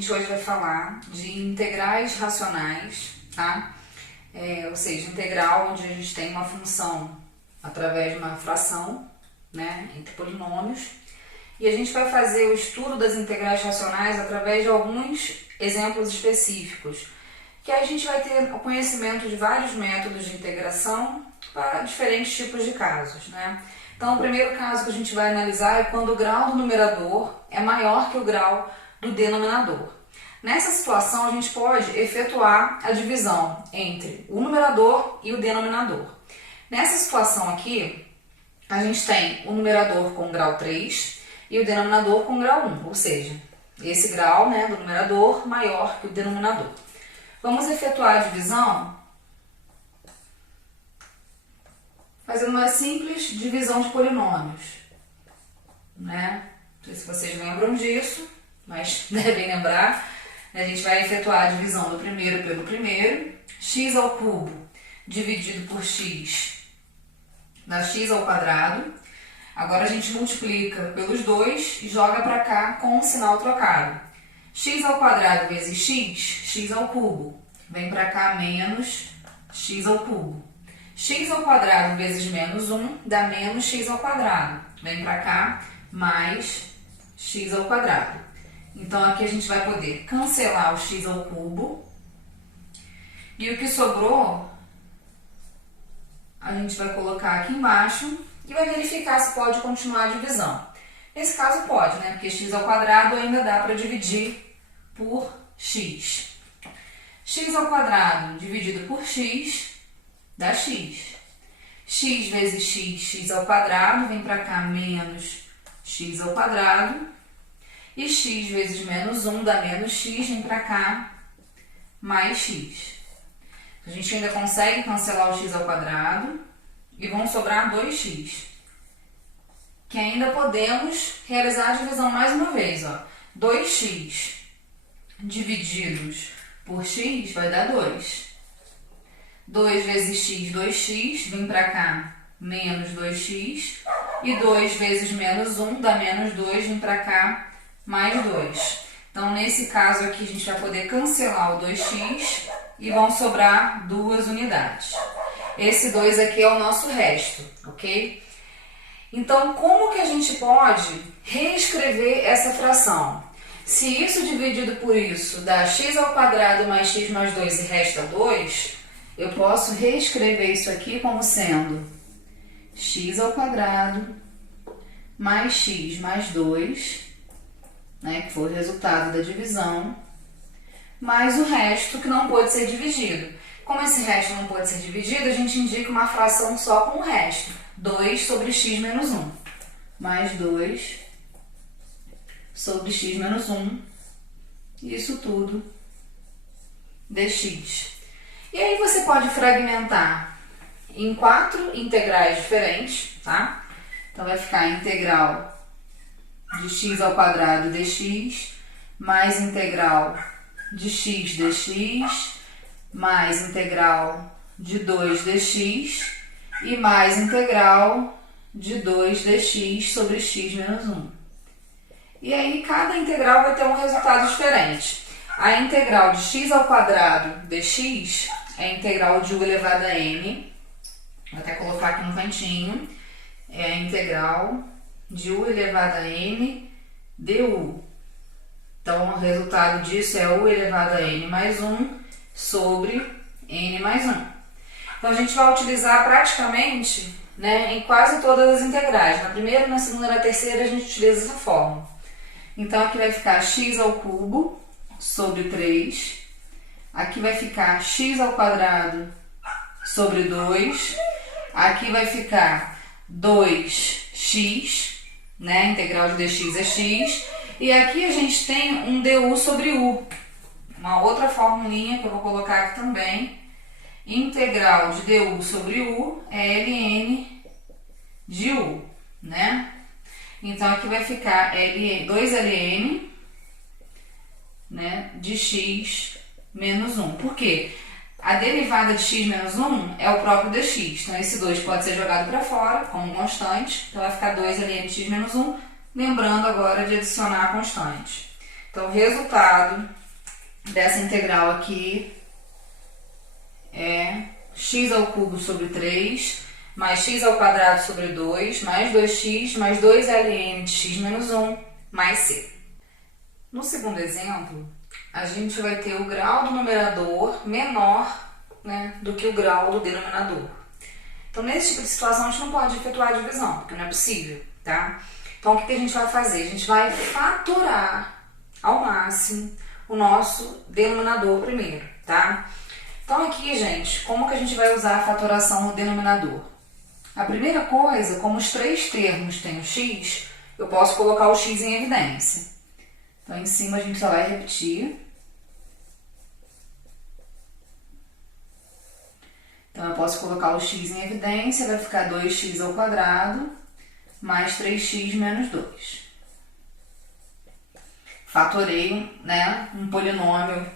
gente hoje vai falar de integrais racionais, tá? Ou seja, integral onde a gente tem uma função através de uma fração, né, entre polinômios. E a gente vai fazer o estudo das integrais racionais através de alguns exemplos específicos, que a gente vai ter o conhecimento de vários métodos de integração para diferentes tipos de casos, né? Então, o primeiro caso que a gente vai analisar é quando o grau do numerador é maior que o grau do denominador. Nessa situação, a gente pode efetuar a divisão entre o numerador e o denominador. Nessa situação aqui, a gente tem o numerador com grau 3 e o denominador com grau 1, ou seja, esse grau, né, do numerador maior que o denominador. Vamos efetuar a divisão fazendo uma simples divisão de polinômios, né? Não sei se vocês lembram disso, mas devem lembrar. A gente vai efetuar a divisão do primeiro pelo primeiro, x ao cubo dividido por x dá x ao quadrado. Agora a gente multiplica pelos dois e joga para cá com o sinal trocado. X ao quadrado vezes x, x ao cubo. Vem para cá menos x ao cubo. X ao quadrado vezes menos 1 dá menos x ao quadrado. Vem para cá mais x ao quadrado. Então aqui a gente vai poder cancelar o x ao cubo. E o que sobrou, a gente vai colocar aqui embaixo e vai verificar se pode continuar a divisão. Nesse caso pode, né? Porque x ao quadrado ainda dá para dividir por x. X ao quadrado dividido por x dá x. X vezes x, x ao quadrado, vem para cá menos x ao quadrado. E x vezes menos 1 dá menos x, vem para cá mais x. A gente ainda consegue cancelar o x ao quadrado e vão sobrar 2x. Que ainda podemos realizar a divisão mais uma vez, ó. 2x divididos por x vai dar 2. 2 vezes x, 2x, vem para cá menos 2x. E 2 vezes menos 1 dá menos 2, vem para cá mais 2. Então, nesse caso aqui, a gente vai poder cancelar o 2x e vão sobrar 2 unidades. Esse 2 aqui é o nosso resto, ok? Então, como que a gente pode reescrever essa fração? Se isso dividido por isso dá x ao quadrado mais x mais 2 e resta 2, eu posso reescrever isso aqui como sendo x ao quadrado mais x mais 2, né, que foi o resultado da divisão, mais o resto que não pôde ser dividido. Como esse resto não pode ser dividido, a gente indica uma fração só com o resto. 2 sobre x menos 1. Mais 2 sobre x menos 1. Isso tudo dx. E aí você pode fragmentar em 4 integrais diferentes, tá? Então vai ficar a integral de x ao quadrado dx, mais integral de x dx, mais integral de 2 dx e mais integral de 2 dx sobre x menos 1. E aí cada integral vai ter um resultado diferente. A integral de x ao quadrado dx é a integral de u elevado a n. Vou até colocar aqui no cantinho. É a integral de u elevado a n du. Então, o resultado disso é u elevado a n mais 1 sobre n mais 1. Então, a gente vai utilizar praticamente, né, em quase todas as integrais. Na primeira, na segunda e na terceira, a gente utiliza essa fórmula. Então, aqui vai ficar x ao cubo sobre 3. Aqui vai ficar x ao quadrado sobre 2. Aqui vai ficar 2x, né? Integral de dx é x. E aqui a gente tem um du sobre u. Uma outra formulinha que eu vou colocar aqui também. Integral de du sobre u é ln de u, né? Então, aqui vai ficar 2ln, né, de x menos 1. Por quê? A derivada de x menos 1 é o próprio dx. Então, esse 2 pode ser jogado para fora, como constante. Então, vai ficar 2ln de x menos 1. Lembrando agora de adicionar a constante. Então, o resultado dessa integral aqui é x ao cubo sobre 3, mais x ao quadrado sobre 2, mais 2x, mais 2ln de x menos 1, mais c. No segundo exemplo, a gente vai ter o grau do numerador menor, né, do que o grau do denominador. Então, nesse tipo de situação, a gente não pode efetuar a divisão, porque não é possível, tá? Então, o que a gente vai fazer? A gente vai fatorar ao máximo o nosso denominador primeiro, tá? Então, aqui, gente, como que a gente vai usar a fatoração no denominador? A primeira coisa, como os três termos têm o x, eu posso colocar o x em evidência. Então, em cima a gente só vai repetir. Então, eu posso colocar o x em evidência, vai ficar 2x ao quadrado mais 3x menos 2. Fatorei, né, um polinômio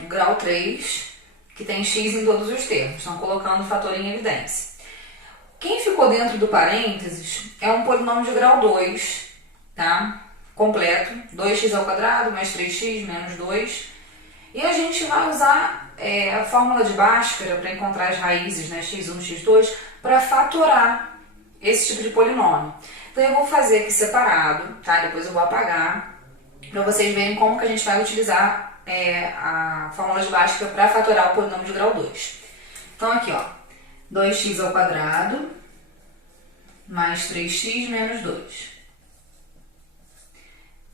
do grau 3, que tem x em todos os termos. Então, colocando o fator em evidência. Quem ficou dentro do parênteses é um polinômio de grau 2, tá? Completo, 2x ao quadrado mais 3x menos 2. E a gente vai usar a fórmula de Bhaskara para encontrar as raízes, né, x1, x2, para fatorar esse tipo de polinômio. Então, eu vou fazer aqui separado, tá? Depois eu vou apagar, para vocês verem como que a gente vai utilizar a fórmula de Bhaskara para fatorar o polinômio de grau 2. Então, aqui, ó, 2x ao quadrado mais 3x menos 2.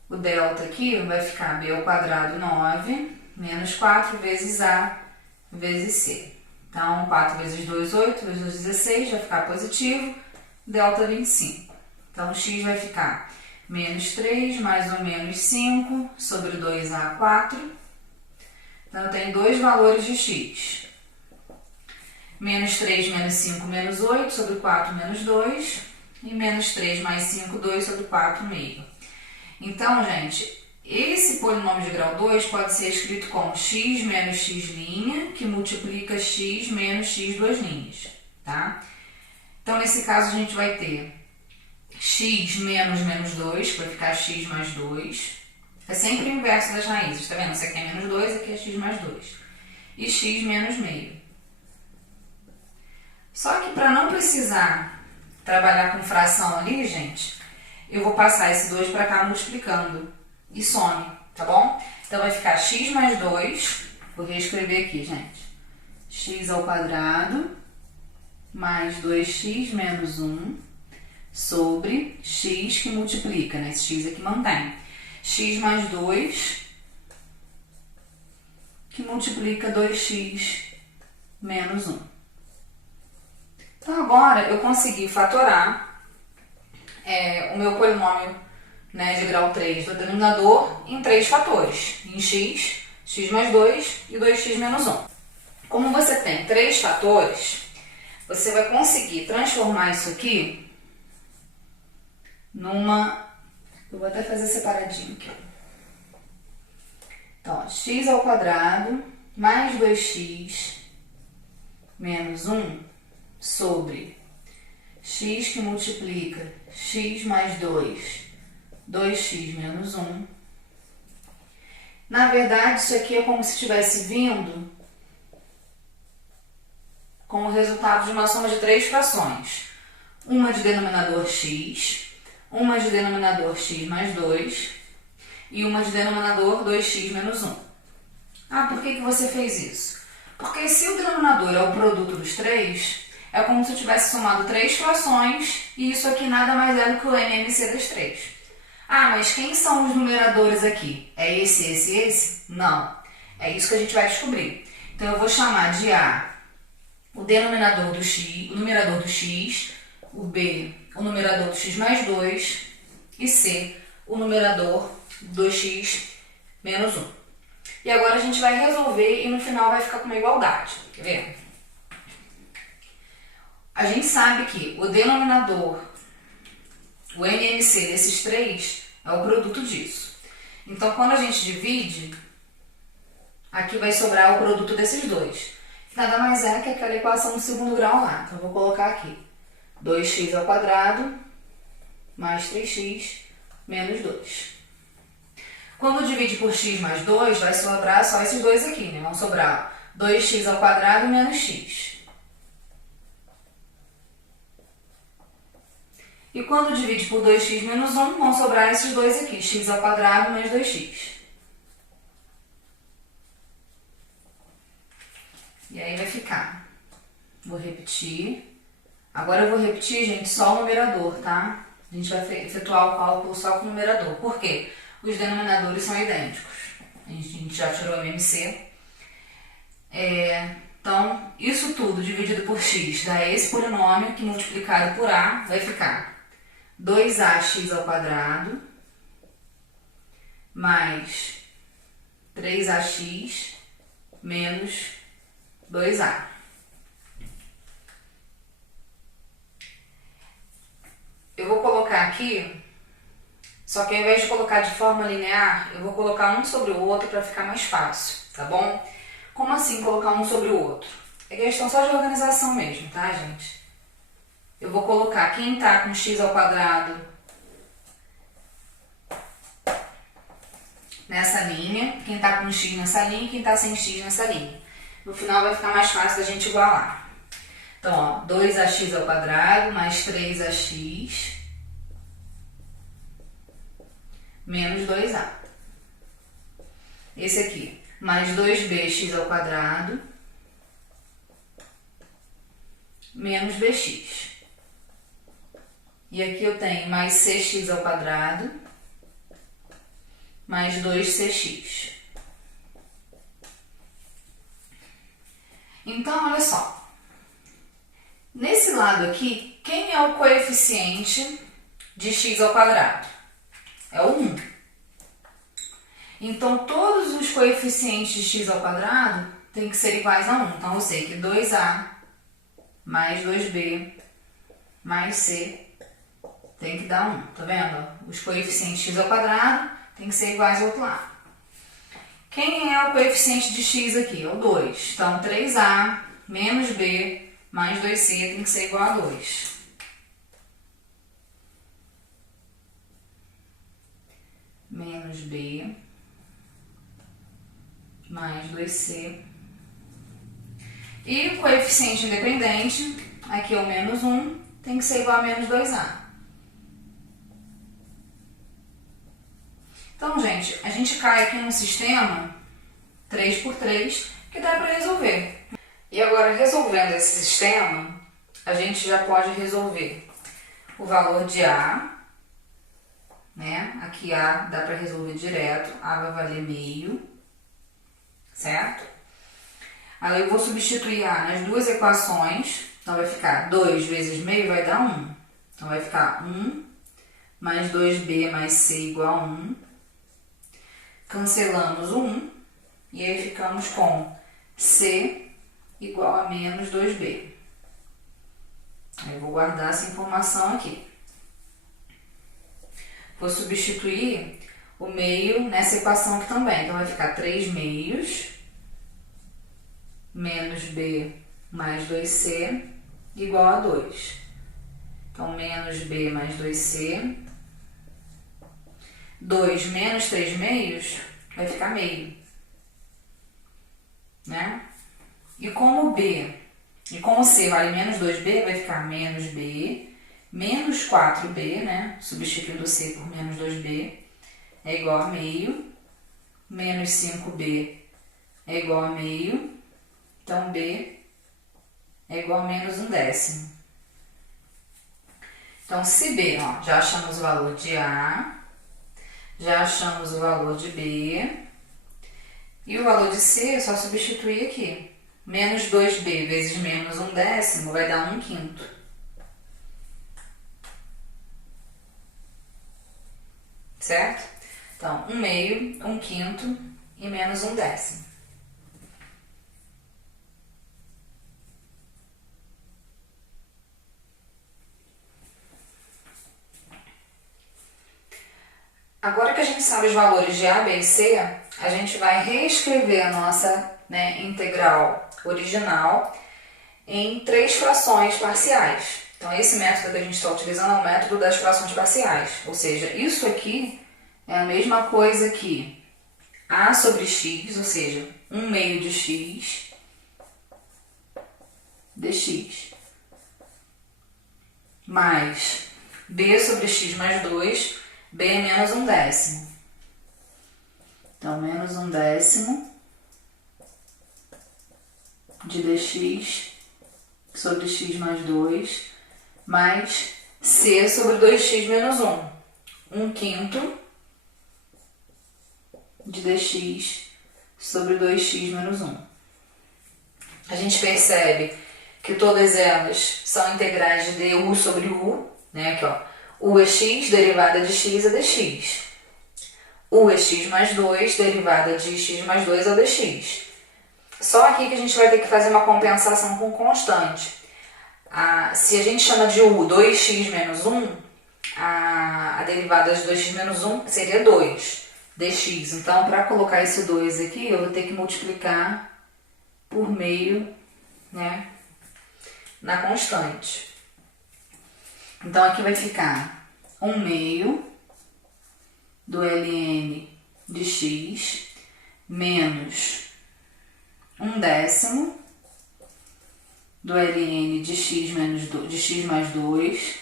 O delta aqui vai ficar b ao quadrado 9 menos 4 vezes a vezes c. Então, 4 vezes 2, 8, vezes 2, 16, vai ficar positivo, delta 25. Então, x vai ficar menos 3 mais ou menos 5 sobre 2a4. Então, eu tenho dois valores de x. Menos 3 menos 5 menos 8 sobre 4 menos 2. E menos 3 mais 5, 2 sobre 4 meio. Então, gente, esse polinômio de grau 2 pode ser escrito como x menos x', que multiplica x menos x duas linhas, tá? Então, nesse caso, a gente vai ter x menos menos 2, que vai ficar x mais 2. É sempre o inverso das raízes, tá vendo? Isso aqui é menos 2, aqui é x mais 2. E x menos meio. Só que para não precisar trabalhar com fração ali, gente, eu vou passar esse 2 para cá multiplicando e some, tá bom? Então, vai ficar x mais 2, vou reescrever aqui, gente, x ao quadrado mais 2x menos 1 sobre x que multiplica, né? Esse x aqui mantém. X mais 2 que multiplica 2x menos 1. Então, agora eu consegui fatorar o meu polinômio, né, de grau 3 do denominador em 3 fatores. Em x, x mais 2 e 2x menos 1. Como você tem 3 fatores, você vai conseguir transformar isso aqui numa... Eu vou até fazer separadinho aqui. Então, ó, x ao quadrado mais 2x menos 1 sobre x que multiplica x mais 2, 2x menos 1. Na verdade, isso aqui é como se tivesse vindo como resultado de uma soma de 3 frações. Uma de denominador x, uma de denominador x mais 2 e uma de denominador 2x menos 1. Ah, por que você fez isso? Porque se o denominador é o produto dos três, é como se eu tivesse somado 3 frações e isso aqui nada mais é do que o MMC das 3. Ah, mas quem são os numeradores aqui? É esse, esse, esse? Não. É isso que a gente vai descobrir. Então, eu vou chamar de A o denominador do x, o numerador do x, o B o numerador do x mais 2 e C o numerador do x menos 1. E agora a gente vai resolver e no final vai ficar com uma igualdade. Quer ver? A gente sabe que o denominador, o MMC desses três, é o produto disso. Então, quando a gente divide, aqui vai sobrar o produto desses dois. Nada mais é que aquela equação do segundo grau lá. Então, eu vou colocar aqui 2x ao quadrado mais 3x menos 2. Quando divide por x mais 2, vai sobrar só esses dois aqui, né? Vão sobrar 2x ao quadrado menos x. E quando divide por 2x menos 1, vão sobrar esses dois aqui, x ao quadrado menos 2x. E aí vai ficar. Vou repetir. Agora eu vou repetir, gente, só o numerador, tá? A gente vai efetuar o cálculo só com o numerador. Por quê? Os denominadores são idênticos. A gente já tirou o MMC. Então, isso tudo dividido por x dá esse polinômio que multiplicado por a vai ficar 2ax ao quadrado mais 3ax menos 2a. Eu vou colocar aqui, só que ao invés de colocar de forma linear, eu vou colocar um sobre o outro para ficar mais fácil, tá bom? Como assim colocar um sobre o outro? É questão só de organização mesmo, tá, gente? Eu vou colocar quem tá com x ao quadrado nessa linha, quem tá com x nessa linha e quem tá sem x nessa linha. No final vai ficar mais fácil da gente igualar. Então, ó, 2ax ao quadrado mais 3ax menos 2a. Esse aqui, mais 2bx ao quadrado menos bx. E aqui eu tenho mais cx ao quadrado mais 2cx. Então, olha só. Nesse lado aqui, quem é o coeficiente de x ao quadrado? É o 1. Então, todos os coeficientes de x ao quadrado têm que ser iguais a 1. Então, eu sei que 2a mais 2b mais c tem que dar 1. Tá vendo? Os coeficientes de x ao quadrado têm que ser iguais ao outro lado. Quem é o coeficiente de x aqui? É o 2. Então, 3a menos b mais 2c tem que ser igual a 2. Menos b mais 2c. E o coeficiente independente, aqui é o menos 1, tem que ser igual a menos 2a. Então, gente, a gente cai aqui no sistema 3 por 3, que dá para resolver. E agora, resolvendo esse sistema, a gente já pode resolver o valor de A, né? Aqui A dá para resolver direto, A vai valer meio, certo? Aí eu vou substituir A nas duas equações, então vai ficar 2 vezes meio vai dar 1. Então vai ficar 1 mais 2b mais c igual a 1. Cancelamos o 1 e aí ficamos com c igual a menos 2b. Eu vou guardar essa informação aqui. Vou substituir o meio nessa equação aqui também. Então, vai ficar 3 meios menos b mais 2c igual a 2. Então, menos b mais 2c. 2 menos 3 meios vai ficar meio. Né? E como c vale menos 2b, vai ficar menos b, menos 4b, né? Substituindo c por menos 2b, é igual a meio, menos 5b é igual a meio, então b é igual a menos 1/10. Então, se b, ó, já achamos o valor de A, já achamos o valor de B, e o valor de C é só substituir aqui. Menos 2b vezes menos 1/10 vai dar 1/5. Certo? Então, 1 meio, 1/5 e menos 1/10. Agora que a gente sabe os valores de A, B e C, a gente vai reescrever a nossa, né, integral original em 3 frações parciais. Então, esse método que a gente está utilizando é o método das frações parciais. Ou seja, isso aqui é a mesma coisa que A sobre x, ou seja, 1/2 de x dx, mais b sobre x mais 2, b é menos 1/10. Então, menos 1/10 de dx sobre x mais 2, mais c sobre 2x menos 1. 1/5 de dx sobre 2x menos 1. A gente percebe que todas elas são integrais de du sobre u, né? Aqui, ó. U é x, derivada de x é dx. U é x mais 2, derivada de x mais 2 é dx. Só aqui que a gente vai ter que fazer uma compensação com constante. Se a gente chama de u 2x menos 1, a derivada de 2x menos 1 seria 2 dx. Então, para colocar esse 2 aqui, eu vou ter que multiplicar por meio, né, na constante. Então, aqui vai ficar 1/2 do ln de x menos 1/10 do ln de x, de x mais 2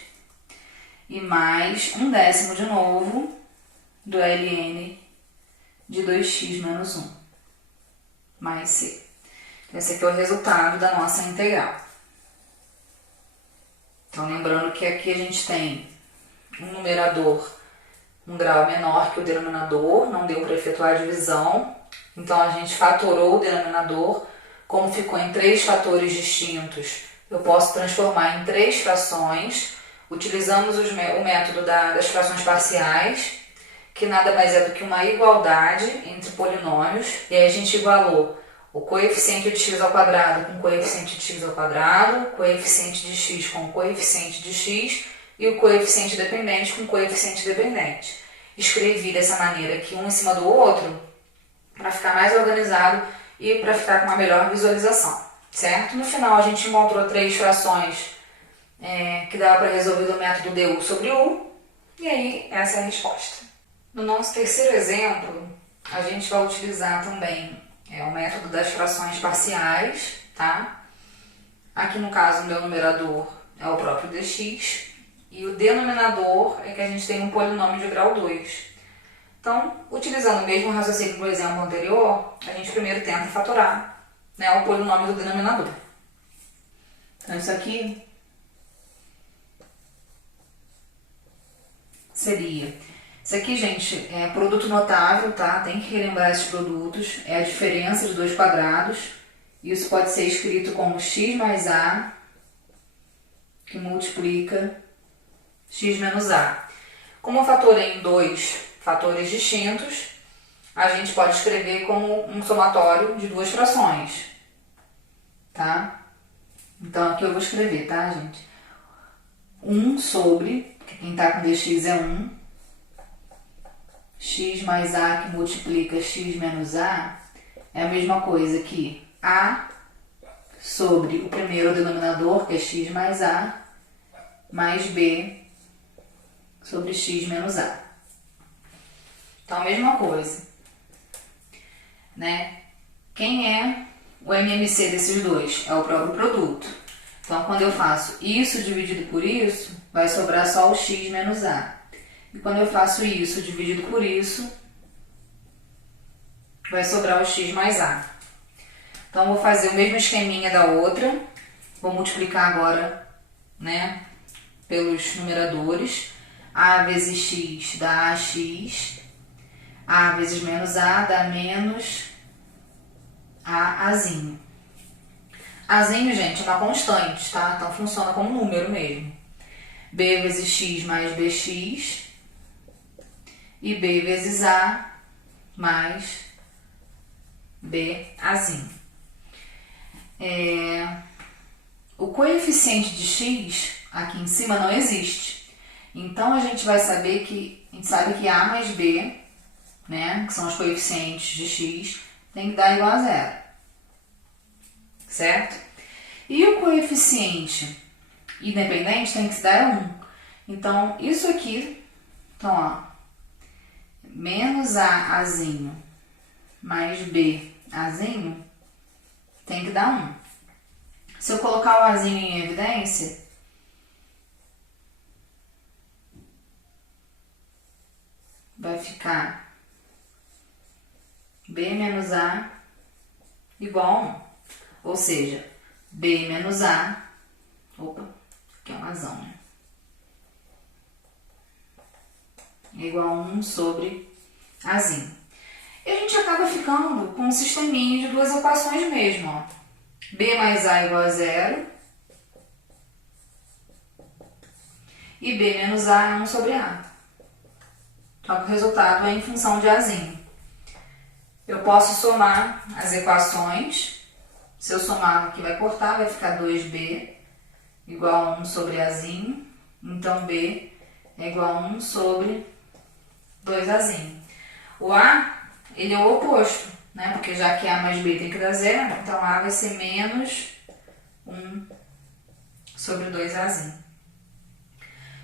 e mais 1/10 de novo do ln de 2x menos 1 mais c. Então, esse aqui é o resultado da nossa integral. Então, lembrando que aqui a gente tem um numerador um grau menor que o denominador, não deu para efetuar a divisão, então a gente fatorou o denominador. Como ficou em 3 fatores distintos, eu posso transformar em 3 frações. Utilizamos o método das frações parciais, que nada mais é do que uma igualdade entre polinômios, e aí a gente igualou o coeficiente de x ao quadrado com o coeficiente de x ao quadrado, o coeficiente de x com o coeficiente de x e o coeficiente dependente com o coeficiente dependente. Escrevi dessa maneira aqui um em cima do outro para ficar mais organizado e para ficar com uma melhor visualização, certo? No final a gente encontrou 3 frações que dava para resolver do método du sobre u, e aí essa é a resposta. No nosso terceiro exemplo, a gente vai utilizar também o método das frações parciais, tá? Aqui no caso o meu numerador é o próprio dx, e o denominador é que a gente tem um polinômio de grau 2. Então, utilizando o mesmo raciocínio do exemplo anterior, a gente primeiro tenta fatorar, né, o polinômio do denominador. Então, isso aqui seria... Isso aqui, gente, é produto notável, tá? Tem que relembrar esses produtos. É a diferença de 2 quadrados. Isso pode ser escrito como x mais a, que multiplica x menos a. Como eu fatorei em 2 fatores distintos, a gente pode escrever como um somatório de 2 frações, tá? Então, aqui eu vou escrever, tá, gente? 1 sobre, quem tá com dx é 1, x mais a que multiplica x menos a, é a mesma coisa que a sobre o primeiro denominador, que é x mais a, mais b sobre x menos a. Então, a mesma coisa, né? Quem é o MMC desses dois? É o próprio produto. Então, quando eu faço isso dividido por isso, vai sobrar só o x menos a. E quando eu faço isso dividido por isso, vai sobrar o x mais a. Então, vou fazer o mesmo esqueminha da outra. Vou multiplicar agora, né, pelos numeradores. A vezes x dá ax. A vezes menos a dá menos azinho. Azinho, gente, é uma constante, tá? Então, funciona como número mesmo. B vezes x mais bx. E b vezes a mais bazinho. O coeficiente de x aqui em cima não existe. Então, a gente vai saber que, a gente sabe que a mais b, né, que são os coeficientes de x, tem que dar igual a 0. Certo? E o coeficiente independente tem que se dar 1. Então, isso aqui, então, ó, menos A, Azinho, mais B, Azinho, tem que dar 1. Se eu colocar o Azinho em evidência, vai ficar B menos A igual a 1. Ou seja, B menos A, opa, aqui é uma razão, né? É igual a 1 sobre Azinho. E a gente acaba ficando com um sisteminha de duas equações mesmo, ó. B mais A igual a 0. E B menos A é 1 sobre A. Só que o resultado é em função de Azinho. Eu posso somar as equações. Se eu somar aqui vai cortar, vai ficar 2B igual a 1 sobre Azinho. Então B é igual a 1 sobre 2Azinho. O A, ele é o oposto, né? Porque já que A mais B tem que dar 0, então A vai ser menos 1 sobre 2Azinho.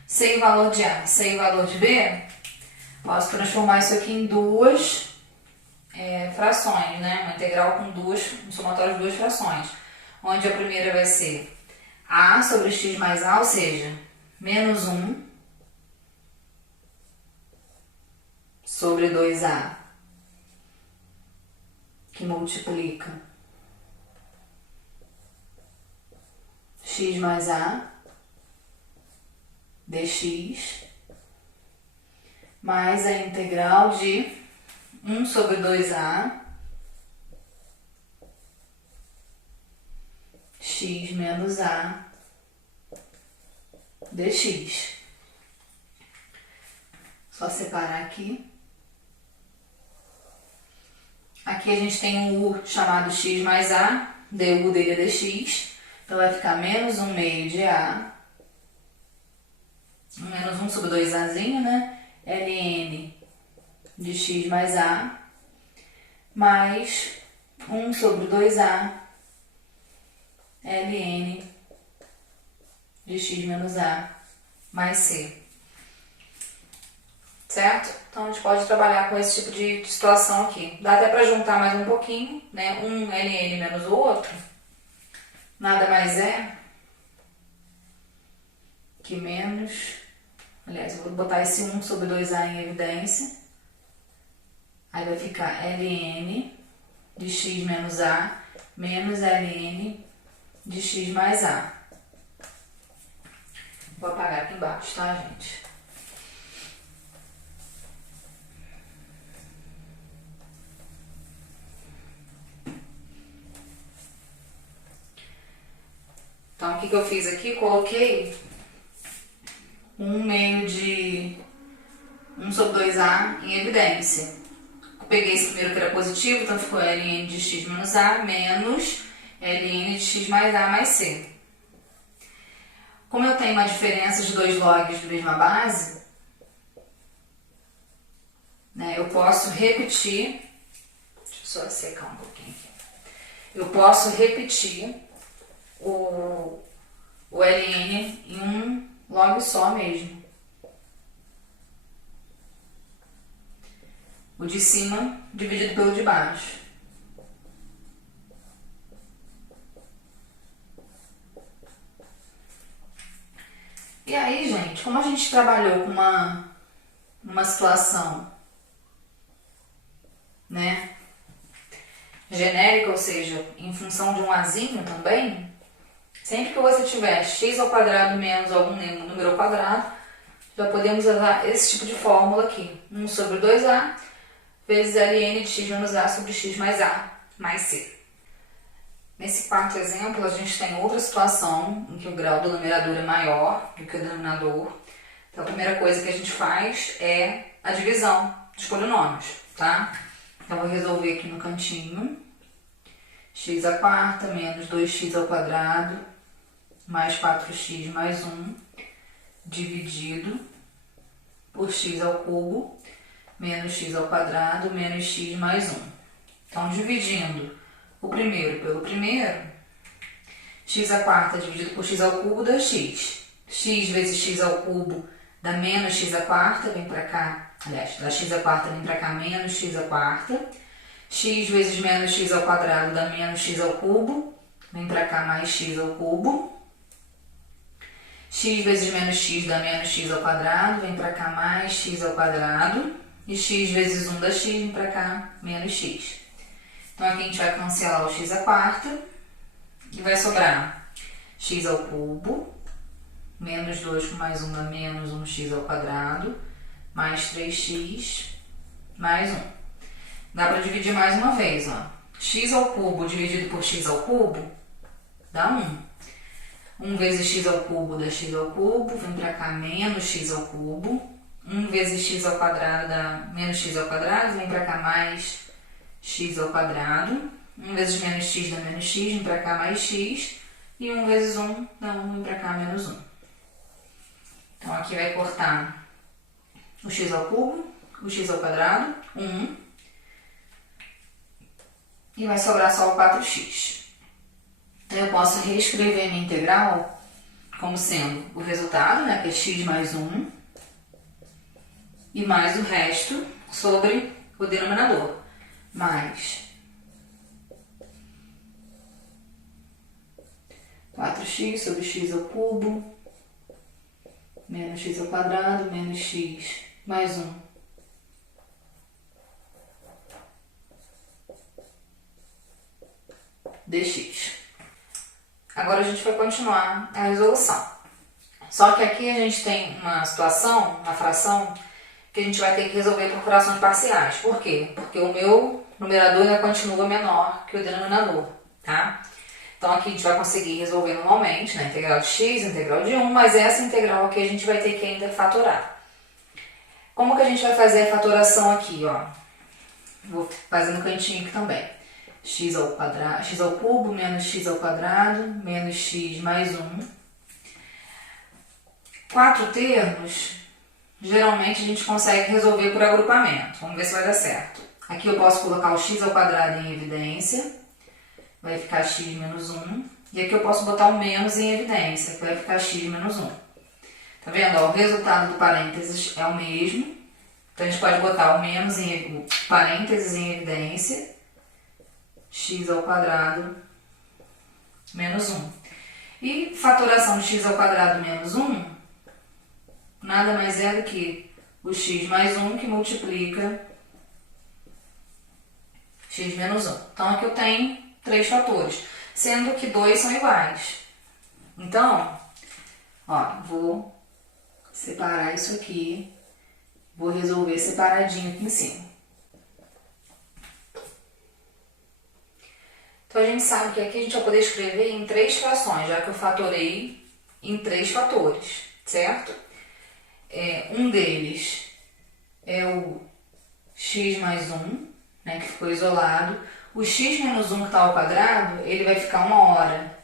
Sei o valor de A, sei o valor de B, posso transformar isso aqui em duas frações, né? Uma integral com um somatório de duas frações. Onde a primeira vai ser A sobre x mais A, ou seja, menos 1 sobre 2A, que multiplica x mais A dx, mais a integral de 1 sobre 2A x menos A dx. Só separar aqui. Aqui a gente tem um U chamado x mais A, du dele é dx, então vai ficar menos 1 meio de A, menos 1 sobre 2Azinho, né? ln de x mais A, mais 1 sobre 2A, ln de x menos A, mais C. Certo? Então a gente pode trabalhar com esse tipo de situação aqui. Dá até para juntar mais um pouquinho, né? Um ln menos o outro, nada mais é que menos... Aliás, eu vou botar esse 1 sobre 2A em evidência. Aí vai ficar ln de x menos A menos ln de x mais A. Vou apagar aqui embaixo, tá, gente? Então, o que eu fiz aqui? Coloquei 1 meio de 1 sobre 2A em evidência. Eu peguei esse primeiro que era positivo, então ficou ln de x menos A menos ln de x mais A mais C. Como eu tenho uma diferença de dois logs da mesma base, né, eu posso repetir... Deixa eu só secar um pouquinho aqui. Eu posso repetir o ln em um log só mesmo. O de cima dividido pelo de baixo. E aí, gente, como a gente trabalhou com uma situação, né, genérica, ou seja, em função de um Azinho também, sempre que você tiver x ao quadrado menos algum número ao quadrado, já podemos usar esse tipo de fórmula aqui. 1 sobre 2A vezes ln de x menos A sobre x mais A mais C. Nesse quarto exemplo, a gente tem outra situação em que o grau do numerador é maior do que o denominador. Então, a primeira coisa que a gente faz é a divisão dos polinômios, tá? Então, vou resolver aqui no cantinho. X à quarta menos 2x ao quadrado mais 4x mais 1 dividido por x ao cubo menos x ao quadrado menos x mais 1. Então, dividindo o primeiro pelo primeiro, x à quarta dividido por x ao cubo dá x. X vezes x ao cubo dá menos x à quarta, vem pra cá aliás, da x à quarta vem para cá menos x à quarta. X vezes menos x ao quadrado dá menos x ao cubo. Vem para cá mais x ao cubo. X vezes menos x dá menos x ao quadrado. Vem para cá mais x ao quadrado. E x vezes 1 dá x, vem para cá menos x. Então aqui a gente vai cancelar o x à quarta. E vai sobrar x ao cubo. Menos 2 com mais 1 dá menos 1x ao quadrado. Mais 3x mais 1. Dá para dividir mais uma vez, ó. X ao cubo dividido por x ao cubo dá 1. 1 vezes x ao cubo dá x ao cubo, vem para cá menos x ao cubo. 1 vezes x ao quadrado dá menos x ao quadrado, vem para cá mais x ao quadrado. 1 vezes menos x dá menos x, vem para cá mais x. E 1 vezes 1 dá 1, vem para cá menos 1. Então aqui vai cortar o x ao cubo, o x ao quadrado, 1. E vai sobrar só o 4x. Então eu posso reescrever minha integral como sendo o resultado, né, que é x mais 1, e mais o resto sobre o denominador. Mais 4x sobre x ao cubo, menos x ao quadrado, menos x mais 1. Dx. Agora a gente vai continuar a resolução. Só que aqui a gente tem uma situação, uma fração, que a gente vai ter que resolver por frações parciais. Por quê? Porque o meu numerador ainda continua menor que o denominador, tá? Então aqui a gente vai conseguir resolver normalmente, né? Integral de x, integral de 1, mas essa integral aqui a gente vai ter que ainda fatorar. Como que a gente vai fazer a fatoração aqui, ó? Vou fazer no cantinho aqui também. X ao quadrado, x ao cubo menos x ao quadrado menos x mais 1. 4 termos, geralmente a gente consegue resolver por agrupamento. Vamos ver se vai dar certo. Aqui eu posso colocar o x ao quadrado em evidência, vai ficar x menos 1. E aqui eu posso botar o menos em evidência, que vai ficar x menos 1. Tá vendo? Ó, o resultado do parênteses é o mesmo. Então a gente pode botar o menos em parênteses em evidência. X ao quadrado menos 1. E fatoração de x ao quadrado menos 1 nada mais é do que o x mais 1 que multiplica x menos 1. Então aqui eu tenho 3 fatores, sendo que 2 são iguais. Então, ó, vou separar isso aqui, vou resolver separadinho aqui em cima. Então, a gente sabe que aqui a gente vai poder escrever em 3 frações, já que eu fatorei em 3 fatores, certo? Um deles é o x mais 1, né, que ficou isolado. O x menos 1 que está ao quadrado, ele vai ficar 1 hora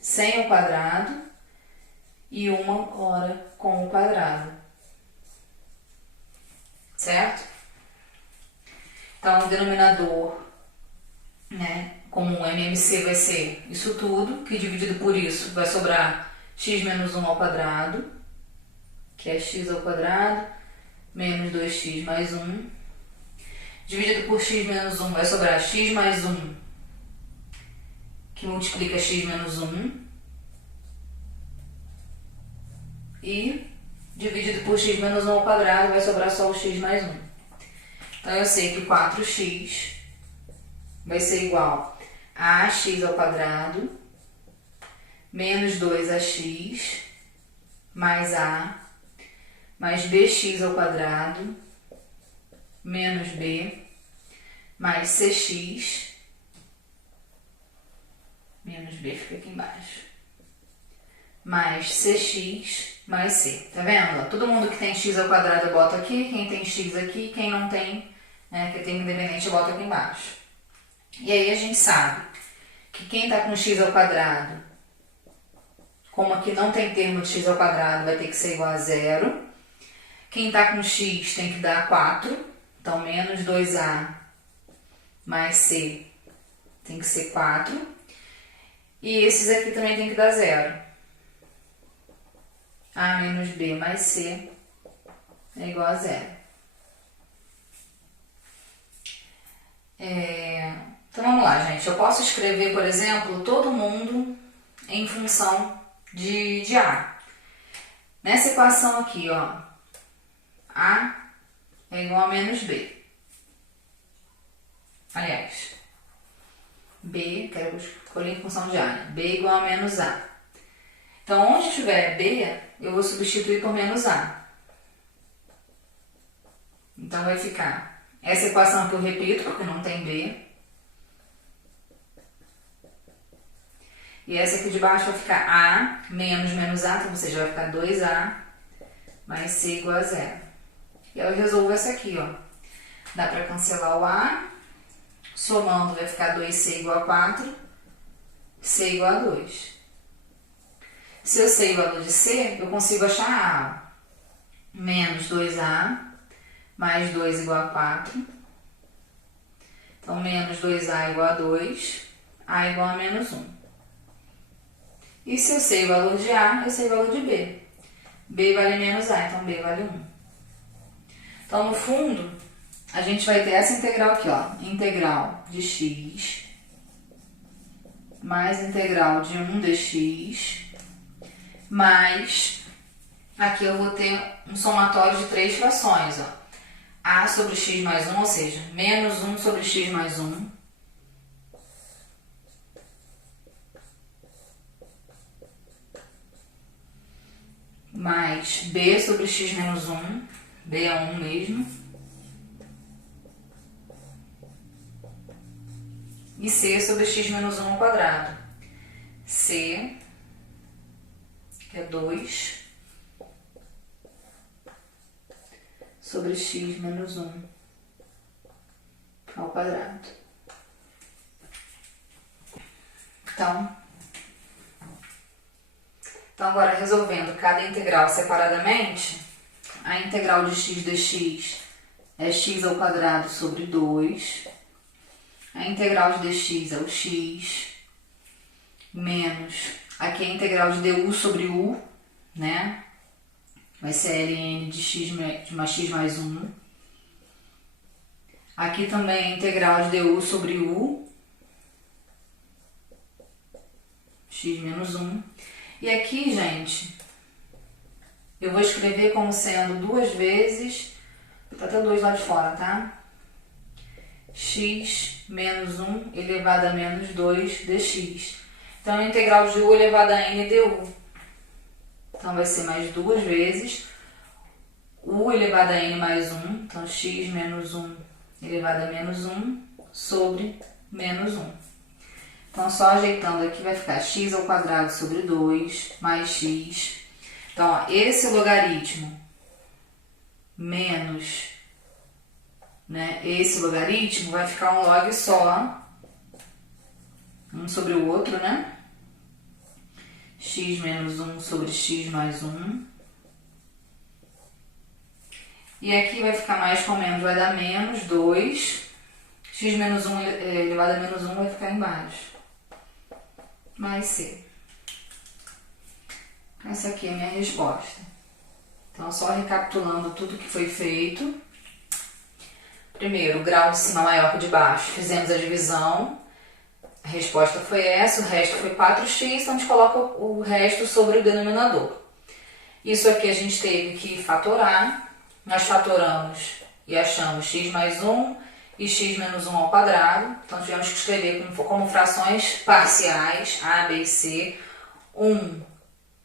sem o quadrado e 1 hora com o quadrado, certo? Então, o denominador, né, como MMC vai ser isso tudo, que dividido por isso vai sobrar x menos 1 ao quadrado, que é x ao quadrado, menos 2x mais 1. Dividido por x menos 1 vai sobrar x mais 1, que multiplica x menos 1. E dividido por x menos 1 ao quadrado vai sobrar só o x mais 1. Então eu sei que 4x vai ser igual a ax ao quadrado menos 2ax mais a mais bx ao quadrado menos b mais cx menos b fica aqui embaixo mais cx mais c. Tá vendo? Todo mundo que tem x ao quadrado eu boto aqui, quem tem x aqui, quem não tem, né, que tem independente eu boto aqui embaixo. E aí a gente sabe que quem está com x ao quadrado, como aqui não tem termo de x ao quadrado, vai ter que ser igual a 0. Quem está com x tem que dar 4, então menos 2a mais c tem que ser 4. E esses aqui também tem que dar 0. A menos b mais c é igual a 0. Então vamos lá, gente. Eu posso escrever, por exemplo, todo mundo em função de A. Nessa equação aqui, ó, A é igual a menos B. Aliás, B, quero escolher em função de A, né? B igual a menos A. Então, onde tiver B, eu vou substituir por menos A. Então, vai ficar essa equação que eu repito, porque não tem B. E essa aqui de baixo vai ficar A menos menos A, então, ou seja, vai ficar 2A mais C igual a zero. E aí eu resolvo essa aqui, ó. Dá para cancelar o A. Somando vai ficar 2C igual a 4, C igual a 2. Se eu sei o valor de C, eu consigo achar A. Menos 2A mais 2 igual a 4. Então, menos 2A igual a 2, A igual a menos 1. E se eu sei o valor de A, eu sei o valor de B. B vale menos A, então B vale 1. Então, no fundo, a gente vai ter essa integral aqui, ó. Integral de x mais integral de 1 dx mais, aqui eu vou ter um somatório de 3 frações, ó. A sobre x mais 1, ou seja, menos 1 sobre x mais 1. Mais b sobre x menos 1. B é 1 mesmo. E c sobre x menos 1 ao quadrado. C, que é 2, sobre x menos 1 ao quadrado. Então agora resolvendo cada integral separadamente, a integral de x dx é x ao quadrado sobre 2. A integral de dx é o x, menos, aqui a integral de du sobre u, né? Vai ser ln de x mais 1. Aqui também a integral de du sobre u, x menos 1. E aqui, gente, eu vou escrever como sendo 2 vezes, tá até 2 lá de fora, tá? X menos 1 elevado a menos 2 dx. Então, a integral de u elevado a n du. Então, vai ser mais 2 vezes u elevado a n mais 1. Então, x menos 1 elevado a menos 1 sobre menos 1. Então, só ajeitando aqui, vai ficar x ao quadrado sobre 2 mais x. Então, ó, esse logaritmo menos, né, esse logaritmo vai ficar um log só, um sobre o outro, né? X menos 1 sobre x mais 1. E aqui vai ficar mais com menos, vai dar menos 2. X menos 1 elevado a menos 1 vai ficar embaixo. Mais C. Essa aqui é a minha resposta. Então, só recapitulando tudo que foi feito. Primeiro, o grau de cima maior que o de baixo, fizemos a divisão. A resposta foi essa, o resto foi 4x, então a gente coloca o resto sobre o denominador. Isso aqui a gente teve que fatorar. Nós fatoramos e achamos x mais 1 e x menos 1 ao quadrado. Então, tivemos que escrever como frações parciais, a, b e c. Um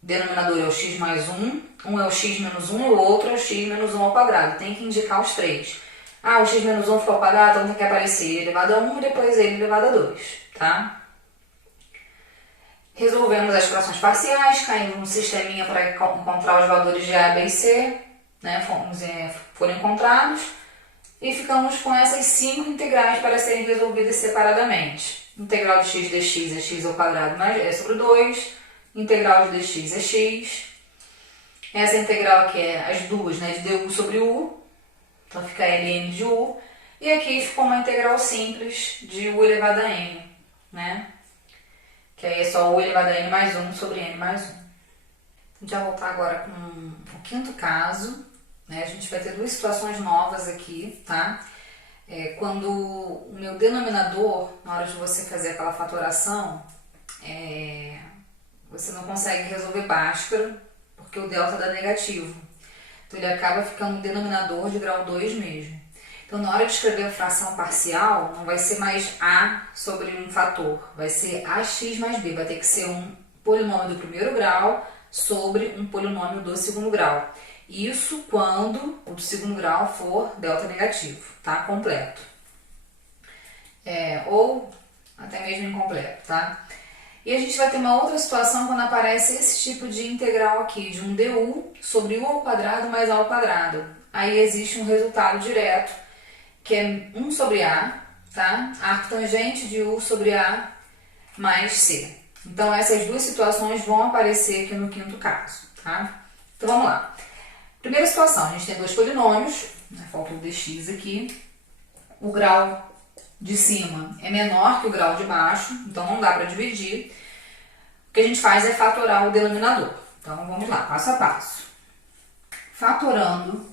denominador é o x mais 1, um é o x menos 1 e o outro é o x menos 1 ao quadrado. Tem que indicar os três. Ah, o x menos 1 ficou ao quadrado, então tem que aparecer ele elevado a 1 e depois ele elevado a 2, tá? Resolvemos as frações parciais, caímos no sisteminha para encontrar os valores de a, b e c, né? Foram encontrados e ficamos com essas 5 integrais para serem resolvidas separadamente. Integral de x dx é x ao quadrado é sobre 2, integral de dx é x. Essa integral aqui é as duas, né, de du sobre u, então fica ln de u. E aqui ficou uma integral simples de u elevado a n, né? Que aí é só u elevado a n mais 1 sobre n mais 1. A gente vai voltar agora com o quinto caso, né? A gente vai ter duas situações novas aqui, tá? quando o meu denominador, na hora de você fazer aquela fatoração, você não consegue resolver Bhaskara, porque o delta dá negativo. Então ele acaba ficando um denominador de grau 2 mesmo. Então na hora de escrever a fração parcial, não vai ser mais A sobre um fator, vai ser AX mais B, vai ter que ser um polinômio do primeiro grau sobre um polinômio do segundo grau. Isso quando o do segundo grau for delta negativo, tá? Completo. Ou até mesmo incompleto, tá? E a gente vai ter uma outra situação quando aparece esse tipo de integral aqui, de um du sobre u ao quadrado mais a ao quadrado. Aí existe um resultado direto, que é 1 sobre a, tá? Arctangente de u sobre a mais c. Então essas duas situações vão aparecer aqui no quinto caso, tá? Então vamos lá. Primeira situação, a gente tem dois polinômios, né? Falta o dx aqui. O grau de cima é menor que o grau de baixo, então não dá para dividir. O que a gente faz é fatorar o denominador. Então vamos lá, passo a passo. Fatorando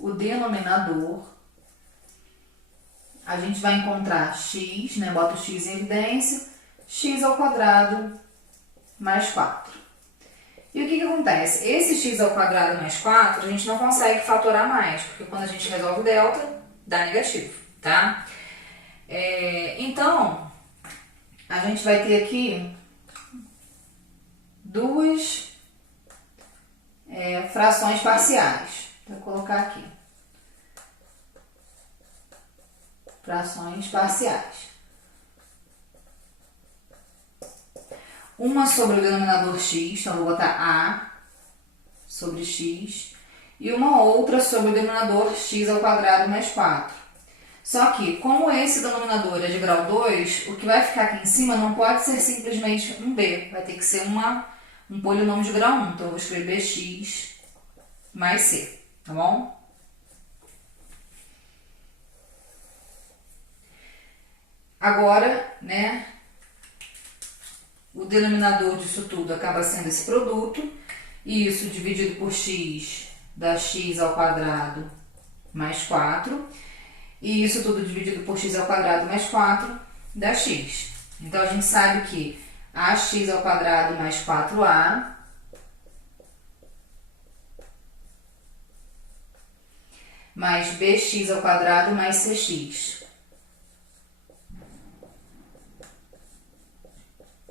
o denominador, a gente vai encontrar x, né? Bota o x em evidência, x ao quadrado mais 4. E o que acontece? Esse x ao quadrado mais 4, a gente não consegue fatorar mais, porque quando a gente resolve o delta, dá negativo, tá? Então, a gente vai ter aqui duas frações parciais. Vou colocar aqui. Frações parciais. Uma sobre o denominador x, então eu vou botar a sobre x, e uma outra sobre o denominador x ao quadrado mais 4. Só que, como esse denominador é de grau 2, o que vai ficar aqui em cima não pode ser simplesmente um b, vai ter que ser um polinômio de grau 1. Então eu vou escrever bx mais c, tá bom? Agora, né, o denominador disso tudo acaba sendo esse produto, e isso dividido por x dá x ao quadrado mais 4, e isso tudo dividido por x ao quadrado mais 4 dá x. Então a gente sabe que ax ao quadrado mais 4a mais bx ao quadrado mais cx.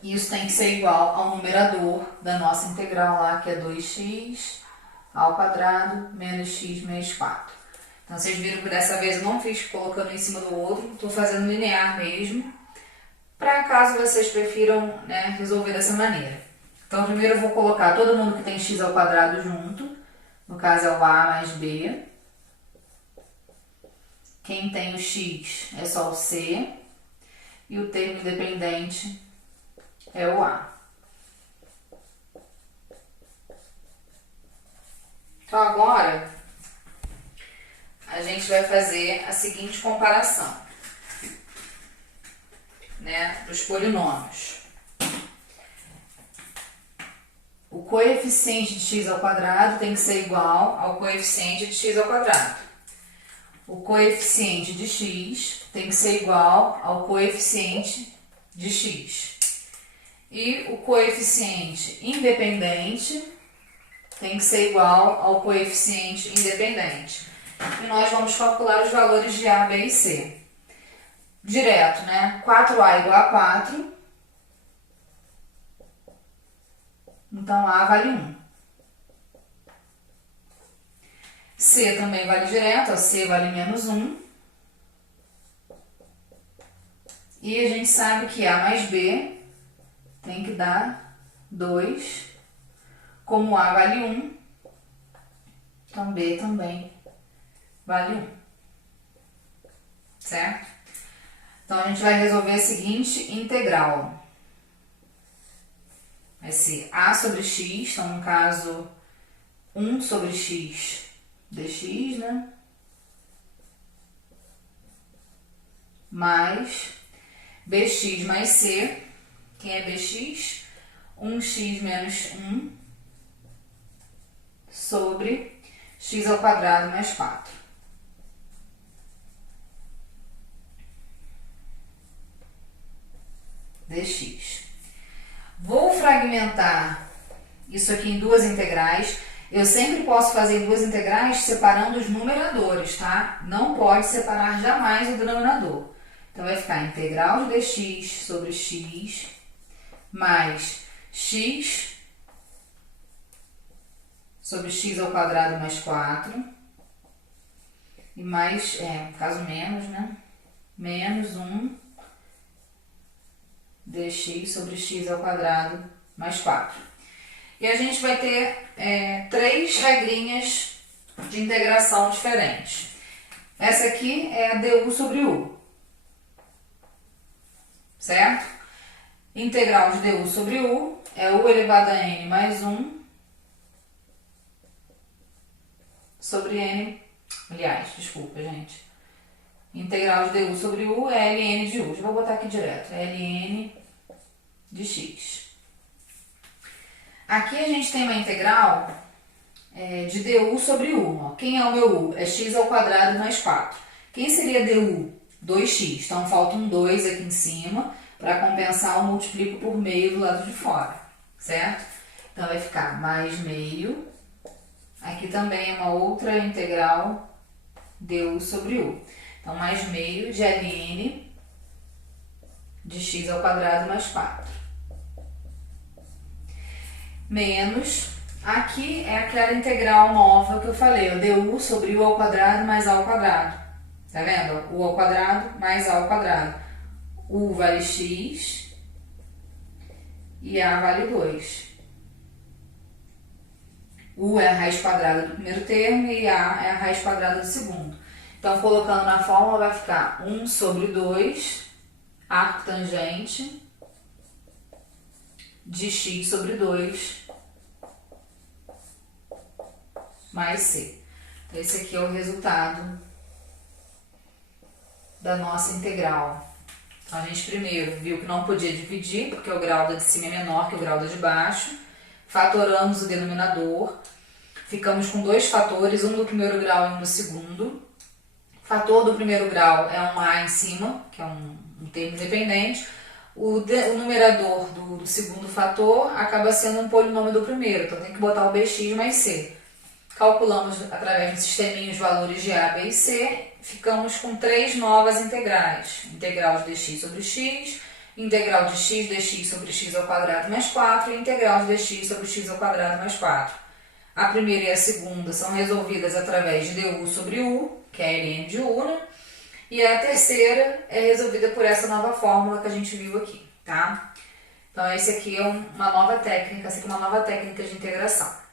Isso tem que ser igual ao numerador da nossa integral lá, que é 2x ao quadrado menos x menos 4. Então, vocês viram que dessa vez eu não fiz colocando em cima do outro, estou fazendo linear mesmo, para caso vocês prefiram, né, resolver dessa maneira. Então, primeiro eu vou colocar todo mundo que tem x ao quadrado junto, no caso é o a mais b. Quem tem o x é só o c, e o termo independente é o a. Então, agora, a gente vai fazer a seguinte comparação, né, dos polinômios. O coeficiente de x ao quadrado tem que ser igual ao coeficiente de x ao quadrado. O coeficiente de x tem que ser igual ao coeficiente de x. E o coeficiente independente tem que ser igual ao coeficiente independente. E nós vamos calcular os valores de a, b e c. Direto, né? 4a igual a 4. Então, a vale 1. C também vale direto, a C vale menos 1. E a gente sabe que A mais B tem que dar 2. Como A vale 1, então B também vale 1. Certo? Então, a gente vai resolver a seguinte integral. Vai ser A sobre x, então, no caso, 1 sobre x dx, né? Mais bx mais c. Quem é bx? 1x menos 1 sobre x ao quadrado mais 4. dx. Vou fragmentar isso aqui em duas integrais. Eu sempre posso fazer em duas integrais separando os numeradores, tá? Não pode separar jamais o denominador. Então, vai ficar integral de dx sobre x mais x sobre x ao quadrado mais 4. E mais, no caso menos, né? Menos 1 dx sobre x ao quadrado mais 4. E a gente vai ter três regrinhas de integração diferentes. Essa aqui é a du sobre u, certo? Integral de du sobre u é u elevado a n mais 1 sobre n, aliás, desculpa, gente. Integral de du sobre u é ln de u. Já vou botar aqui direto, é ln de x. Aqui a gente tem uma integral de du sobre u. Ó. Quem é o meu u? É x ao quadrado mais 4. Quem seria du? 2x. Então, falta um 2 aqui em cima. Para compensar, eu multiplico por meio do lado de fora. Certo? Então, vai ficar mais meio. Aqui também é uma outra integral du sobre u. Então, mais meio de ln de x ao quadrado mais 4. Menos, aqui é aquela integral nova que eu falei, ó, du sobre u ao quadrado mais a ao quadrado. Tá vendo? U ao quadrado mais a ao quadrado. U vale x e a vale 2. U é a raiz quadrada do primeiro termo e a é a raiz quadrada do segundo. Então, colocando na fórmula, vai ficar 1 sobre 2, arco tangente, de x sobre 2 mais c. Então, esse aqui é o resultado da nossa integral. Então, a gente primeiro viu que não podia dividir, porque o grau da de cima é menor que o grau da de baixo. Fatoramos o denominador. Ficamos com dois fatores, um do primeiro grau e um do segundo. O fator do primeiro grau é um a em cima, que é um termo independente. O numerador do segundo fator acaba sendo um polinômio do primeiro, então tem que botar o bx mais c. Calculamos através de sisteminha os valores de a, b e c, ficamos com três novas integrais. Integral de dx sobre x, integral de x dx sobre x ao quadrado mais 4 e integral de dx sobre x ao quadrado mais 4. A primeira e a segunda são resolvidas através de du sobre u, que é ln de u, né? E a terceira é resolvida por essa nova fórmula que a gente viu aqui, tá? Então, esse aqui é uma nova técnica, essa aqui é uma nova técnica de integração.